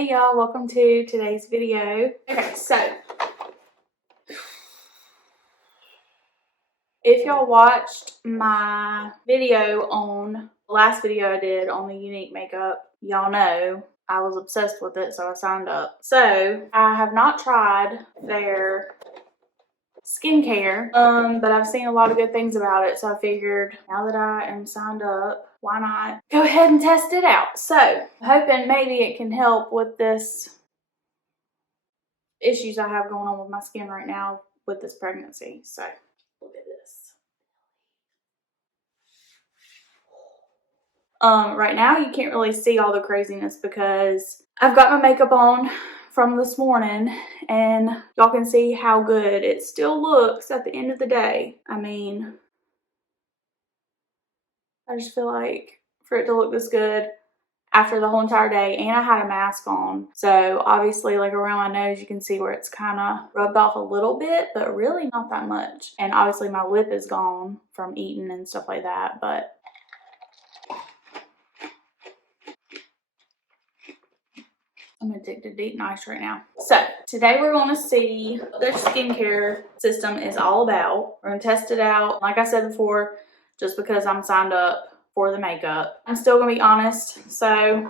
Hey y'all, welcome to today's video. Okay, so if y'all watched my video on the last video I did on the Younique makeup, y'all know I was obsessed with it, so I signed up. So I have not tried their skincare, but I've seen a lot of good things about it, so I figured now that I am signed up, why not go ahead and test it out. So I'm hoping maybe it can help with this issues I have going on with my skin right now with this pregnancy. So look at this. Right now you can't really see all the craziness because I've got my makeup on from this morning and y'all can see how good it still looks at the end of the day. I mean, I just feel like for it to look this good after the whole entire day, and I had a mask on, so obviously like around my nose you can see where it's kind of rubbed off a little bit, but really not that much. And obviously my lip is gone from eating and stuff like that, but I'm addicted to eating ice right now. So today we're going to see what their skincare system is all about. We're going to test it out, like I said before, just because I'm signed up for the makeup. I'm still gonna be honest, so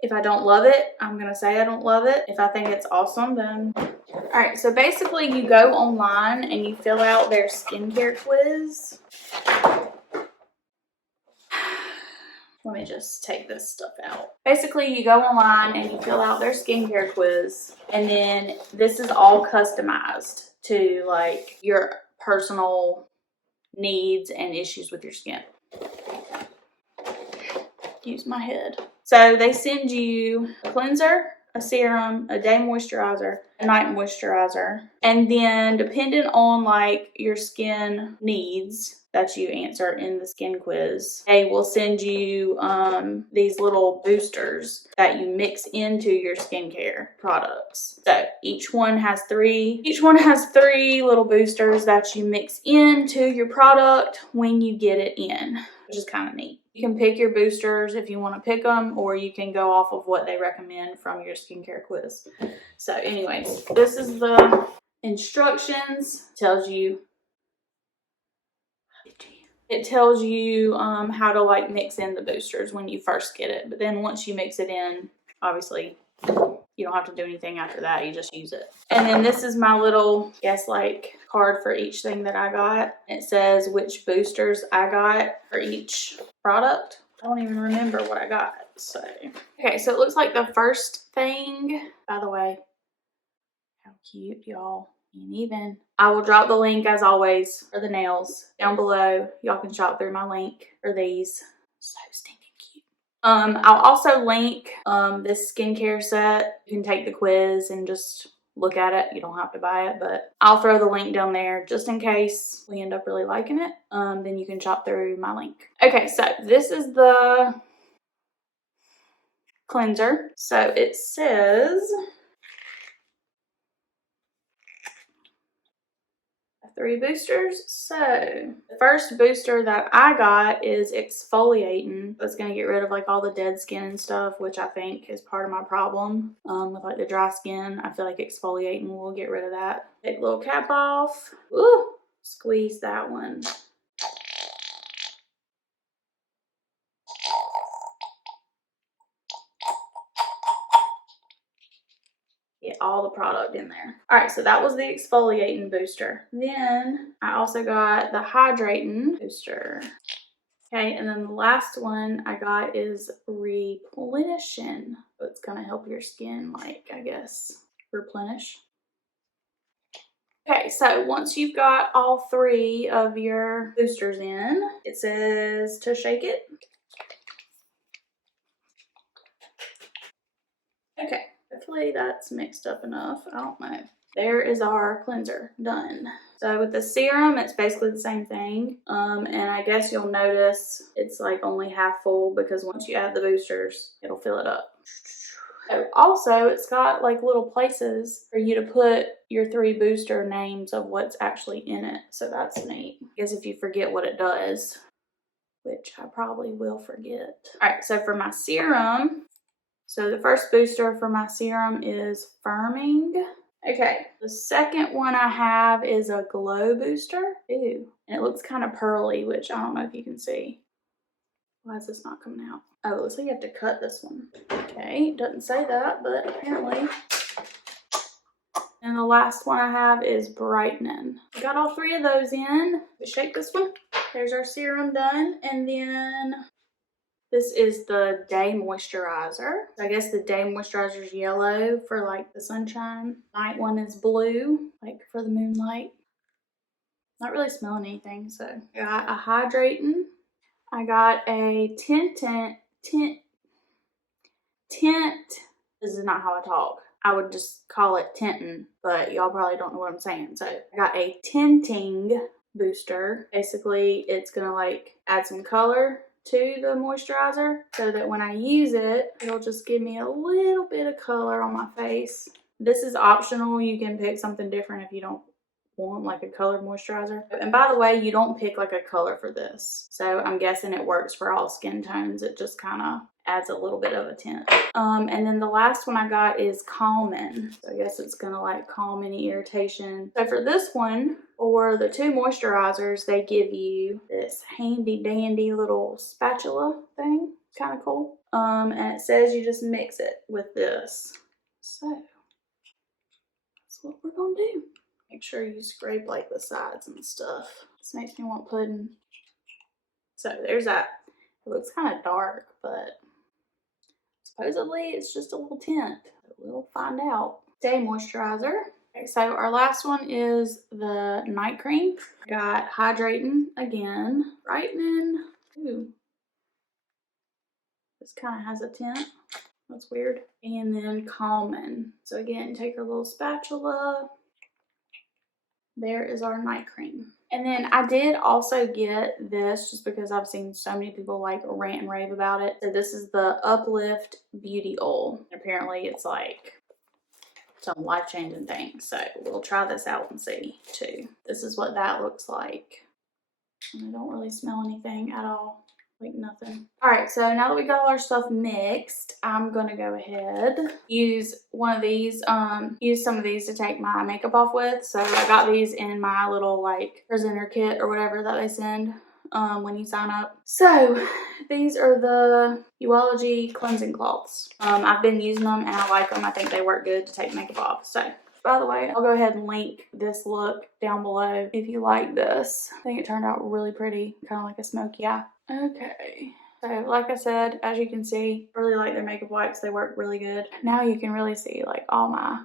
if I don't love it, I'm gonna say I don't love it. If I think it's awesome, then all right. So basically you go online and you fill out their skincare quiz. Let me just take this stuff out. Basically you go online and you fill out their skincare quiz, and then this is all customized to like your personal needs and issues with your skin. Use my head. So they send you a cleanser, a serum, a day moisturizer, a night moisturizer, and then depending on like your skin needs that you answer in the skin quiz, they will send you these little boosters that you mix into your skincare products. So each one has three little boosters that you mix into your product when you get it in, which is kind of neat. You can pick your boosters if you want to pick them, or you can go off of what they recommend from your skincare quiz. So anyways, this is the instructions. It tells you how to like mix in the boosters when you first get it. But then once you mix it in, obviously you don't have to do anything after that. You just use it. And then this is my little, like card for each thing that I got. It says which boosters I got for each product. I don't even remember what I got. So, okay, so it looks like the first thing, by the way, how cute, y'all. And even I will drop the link as always for the nails down below. Y'all can shop through my link for these. So stinking cute. I'll also link this skincare set. You can take the quiz and just look at it. You don't have to buy it, but I'll throw the link down there just in case we end up really liking it. Then you can shop through my link. Okay, so this is the cleanser. So it says 3 boosters. So the first booster that I got is exfoliating. That's going to get rid of like all the dead skin and stuff, which I think is part of my problem with like the dry skin. I feel like exfoliating will get rid of that. Take the little cap off. Ooh, squeeze that one. Get all the product in there. All right, so that was the exfoliating booster. Then I also got the hydrating booster. Okay, and then the last one I got is replenishing. So it's gonna help your skin, like, I guess, replenish. Okay, so once you've got all 3 of your boosters in, it says to shake it. Okay, hopefully that's mixed up enough. I don't know. There is our cleanser done. So with the serum, it's basically the same thing. And I guess you'll notice it's like only half full because once you add the boosters, it'll fill it up. So also, it's got like little places for you to put your 3 booster names of what's actually in it. So that's neat. I guess if you forget what it does, which I probably will forget. All right, so for my serum, So the first booster for my serum is firming. Okay, the second one I have is a glow booster. Ew. And it looks kind of pearly, which I don't know if you can see. Why is this not coming out? Oh, it looks like you have to cut this one. Okay, it doesn't say that, but apparently. And the last one I have is brightening. I got all three of those in. Let's shake this one. There's our serum done. And then this is the day moisturizer. I guess the day moisturizer is yellow for like the sunshine. Night one is blue, like for the moonlight. Not really smelling anything, so I got a hydrating. I got a tint. This is not how I talk. I would just call it tinting, but y'all probably don't know what I'm saying. So I got a tinting booster. Basically, it's gonna like add some color to the moisturizer so that when I use it, it'll just give me a little bit of color on my face. This is optional. You can pick something different if you don't want like a colored moisturizer. And by the way, you don't pick like a color for this. So I'm guessing it works for all skin tones. It just kind of adds a little bit of a tint. And then the last one I got is calming. So I guess it's gonna like calm any irritation. So for this one, for the two moisturizers, they give you this handy dandy little spatula thing. Kind of cool. And it says you just mix it with this. So that's what we're gonna do. Make sure you scrape like the sides and stuff. This makes me want pudding. So there's that. It looks kind of dark, but supposedly it's just a little tint. We'll find out. Day moisturizer. Okay, so our last one is the night cream. Got hydrating again. Brightening. Ooh. This kind of has a tint. That's weird. And then calming. So again, take our little spatula. There is our night cream. And then I did also get this just because I've seen so many people like rant and rave about it. So this is the Uplift Beauty Oil. Apparently it's like some life-changing thing. So we'll try this out and see too. This is what that looks like. And I don't really smell anything at all. Like nothing. Alright, so now that we got all our stuff mixed, I'm gonna go ahead, use one of these, use some of these to take my makeup off with. So I got these in my little like presenter kit or whatever that they send when you sign up. So these are the Younique cleansing cloths. I've been using them and I like them. I think they work good to take makeup off. So by the way, I'll go ahead and link this look down below if you like this. I think it turned out really pretty, kind of like a smoky eye. Okay, so like I said, as you can see, I really like their makeup wipes. They work really good. Now you can really see like all my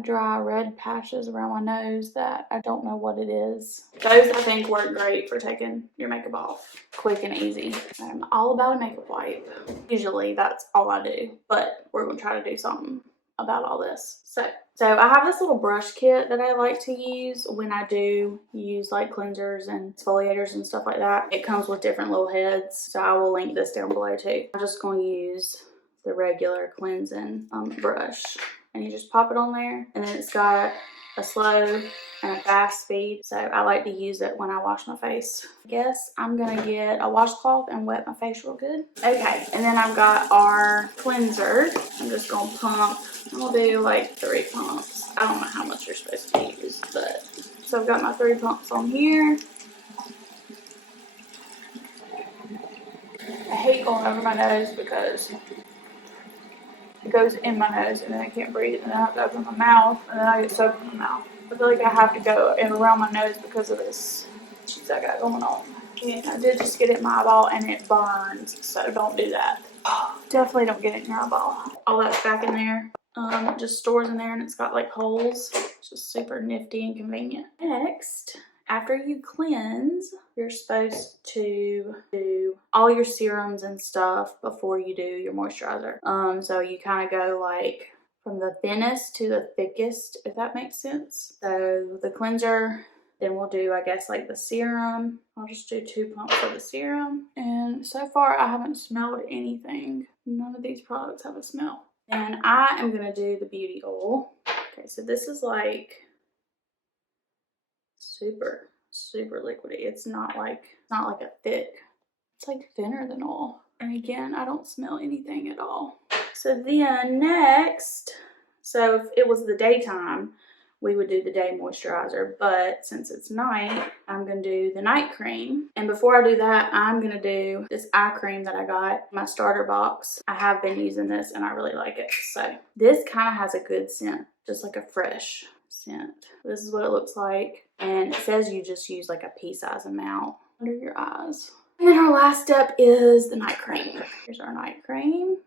dry red patches around my nose that I don't know what it is. Those I think work great for taking your makeup off quick and easy. I'm all about a makeup wipe. Usually that's all I do, but we're gonna try to do something about all this. So I have this little brush kit that I like to use when I do use like cleansers and exfoliators and stuff like that. It comes with different little heads, so I will link this down below too. I'm just going to use the regular cleansing brush, and you just pop it on there, and then it's got a slow and a fast speed, so I like to use it when I wash my face. I guess I'm gonna get a washcloth and wet my face real good. Okay, and then I've got our cleanser. I'm just gonna pump. I'm gonna do like 3 pumps. I don't know how much you're supposed to use, but so I've got my 3 pumps on here. I hate going over my nose because it goes in my nose and then I can't breathe, and then I have to open my mouth and then I get soaked in my mouth. I feel like I have to go around my nose because of this issues I got going on. And I did just get it in my eyeball and it burns, so don't do that. Definitely don't get it in your eyeball. All that's back in there. It just stores in there and it's got like holes. It's just super nifty and convenient. Next, after you cleanse, you're supposed to do all your serums and stuff before you do your moisturizer. So you kind of go like from the thinnest to the thickest, if that makes sense. So the cleanser, then we'll do, I guess, like the serum. I'll just do 2 pumps of the serum. And so far, I haven't smelled anything. None of these products have a smell. And I am going to do the beauty oil. Okay, so this is like super, super liquidy. It's not like a thick. It's like thinner than oil. And again, I don't smell anything at all. So then next, so if it was the daytime, we would do the day moisturizer, but since it's night, I'm going to do the night cream. And before I do that, I'm going to do this eye cream that I got in my starter box. I have been using this and I really like it. So this kind of has a good scent, just like a fresh scent. This is what it looks like. And it says you just use like a pea-size amount under your eyes. And then our last step is the night cream. Here's our night cream.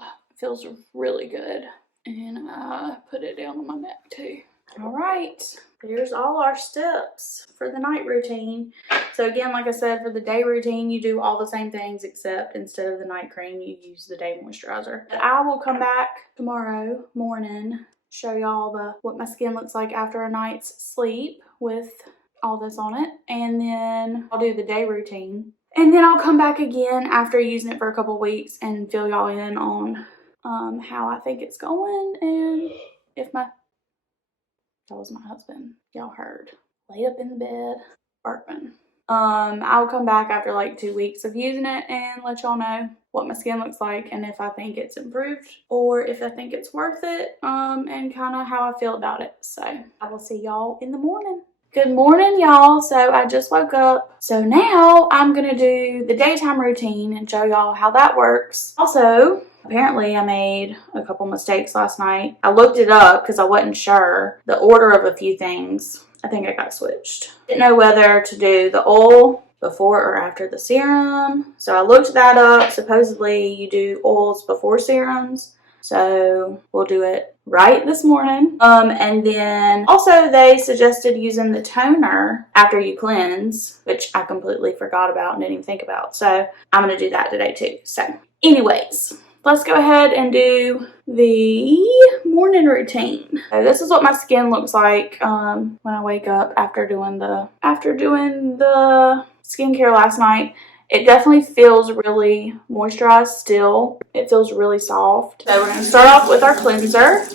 It feels really good. And I put it down on my neck too. All right, there's all our steps for the night routine. So again, like I said, for the day routine, you do all the same things except instead of the night cream, you use the day moisturizer. But I will come back tomorrow morning, show y'all what my skin looks like after a night's sleep with all this on it. And then I'll do the day routine. And then I'll come back again after using it for a couple weeks and fill y'all in on how I think it's going, and if that was my husband, y'all heard, laid up in the bed, barking. I'll come back after like 2 weeks of using it and let y'all know what my skin looks like and if I think it's improved or if I think it's worth it, and kind of how I feel about it. So I will see y'all in the morning. Good morning, y'all. So I just woke up. So now I'm going to do the daytime routine and show y'all how that works. Also, apparently I made a couple mistakes last night. I looked it up because I wasn't sure the order of a few things. I think I got switched. Didn't know whether to do the oil before or after the serum. So I looked that up. Supposedly you do oils before serums. So we'll do it right this morning. And then also they suggested using the toner after you cleanse, which I completely forgot about and didn't even think about. So I'm going to do that today too. So anyways, let's go ahead and do the morning routine. So this is what my skin looks like when I wake up after doing the skincare last night. It definitely feels really moisturized still. It feels really soft. So we're going to start off with our cleanser.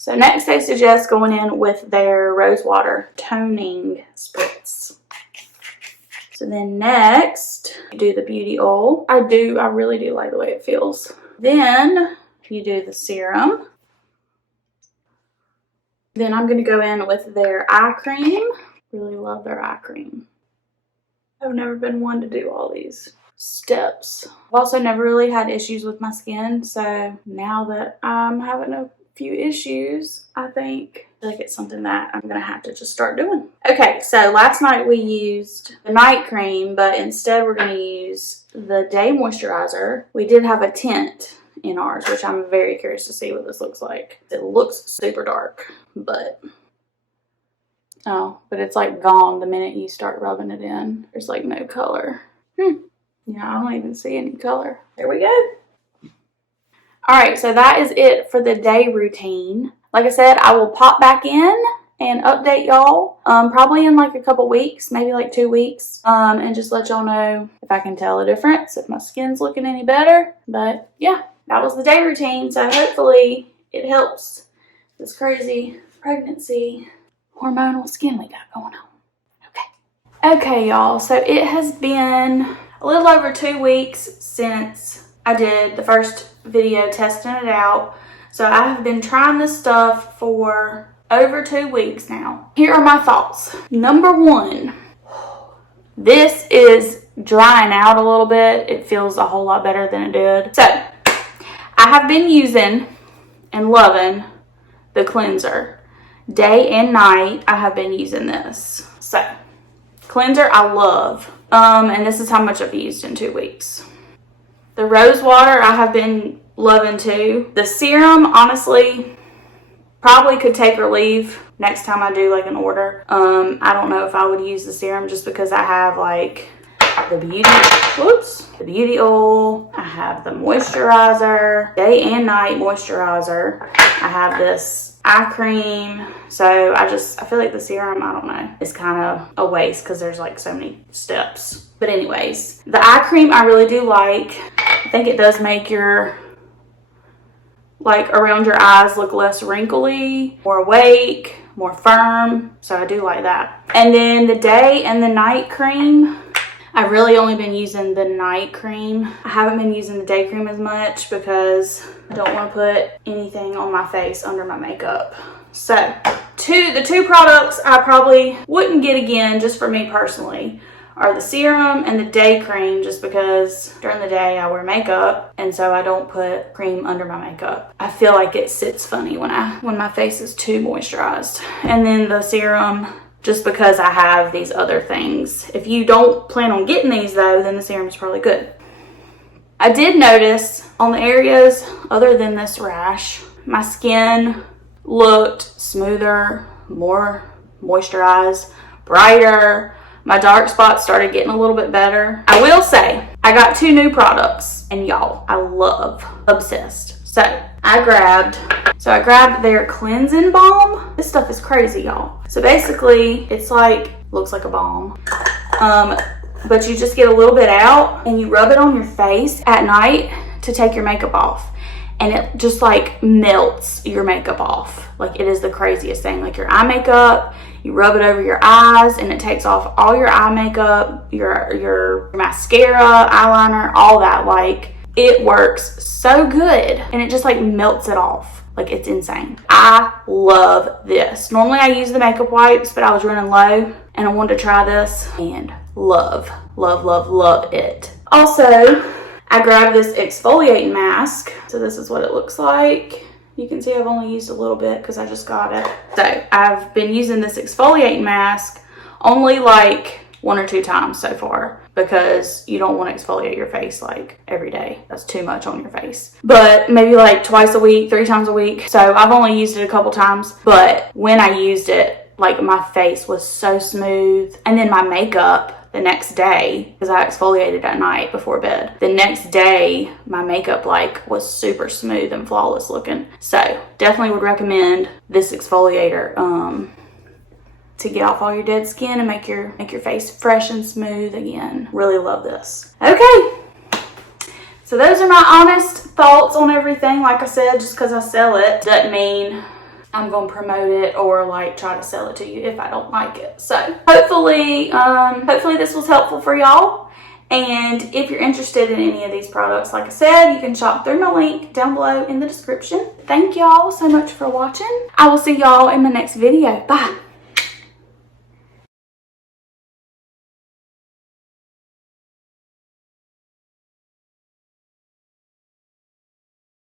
So next they suggest going in with their rose water toning spritz. So then next, you do the beauty oil. I really do like the way it feels. Then you do the serum. Then I'm going to go in with their eye cream. Really love their eye cream. I've never been one to do all these steps. I've also never really had issues with my skin, so now that I'm having a few issues, I think like it's something that I'm gonna have to just start doing. Okay, so last night we used the night cream, but instead we're gonna use the day moisturizer. We did have a tint in ours, which I'm very curious to see what this looks like. It looks super dark, but it's like gone the minute you start rubbing it in. There's like no color. Yeah, I don't even see any color. There we go. Alright, so that is it for the day routine. Like I said, I will pop back in and update y'all probably in like a couple weeks, maybe like 2 weeks, and just let y'all know if I can tell a difference, if my skin's looking any better. But yeah, that was the day routine, so hopefully it helps this crazy pregnancy hormonal skin we got going on. Okay, y'all, so it has been a little over 2 weeks since I did the first video testing it out. So I have been trying this stuff for over 2 weeks now. Here are my thoughts. Number one, this is drying out a little bit. It feels a whole lot better than it did. So I have been using and loving the cleanser. Day and night, I have been using this. So, cleanser I love. And this is how much I've used in 2 weeks. The rose water I have been loving too. The serum, honestly, probably could take or leave next time I do like an order. I don't know if I would use the serum just because I have like the beauty oil. I have the moisturizer, day and night moisturizer. I have this eye cream. So I feel like the serum, I don't know, is kind of a waste because there's like so many steps. But anyways, the eye cream I really do like. I think it does make your, like around your eyes look less wrinkly, more awake, more firm. So I do like that. And then the day and the night cream, I've really only been using the night cream. I haven't been using the day cream as much because I don't want to put anything on my face under my makeup. So the two products I probably wouldn't get again, just for me personally, are the serum and the day cream, just because during the day I wear makeup and so I don't put cream under my makeup. I feel like it sits funny when my face is too moisturized. And then the serum, just because I have these other things. If you don't plan on getting these though, then the serum is probably good. I did notice on the areas other than this rash, my skin looked smoother, more moisturized, brighter. My dark spots started getting a little bit better. I will say, I got 2 new products, and y'all, I love, obsessed. So I grabbed their cleansing balm. This stuff is crazy, y'all. So basically, it's like, looks like a balm. But you just get a little bit out and you rub it on your face at night to take your makeup off. And it just like melts your makeup off. Like, it is the craziest thing. Like your eye makeup, you rub it over your eyes and it takes off all your eye makeup, your mascara, eyeliner, all that. Like, it works so good and it just like melts it off. Like, it's insane. I love this. Normally I use the makeup wipes, but I was running low and I wanted to try this and love it. Also, I grabbed this exfoliating mask. So this is what it looks like. You can see I've only used a little bit because I just got it. So I've been using this exfoliating mask only like 1 or 2 times so far, because you don't want to exfoliate your face like every day. That's too much on your face. But maybe like twice a week, 3 times a week. So I've only used it a couple times, but when I used it, like, my face was so smooth. And then my makeup the next day, because I exfoliated at night before bed, the next day my makeup like was super smooth and flawless looking. So definitely would recommend this exfoliator to get off all your dead skin and make your face fresh and smooth again. Really love this. Okay, so those are my honest thoughts on everything. Like I said, just because I sell it doesn't mean I'm going to promote it or like try to sell it to you if I don't like it. So hopefully this was helpful for y'all. And if you're interested in any of these products, like I said, you can shop through my link down below in the description. Thank y'all so much for watching. I will see y'all in my next video. Bye.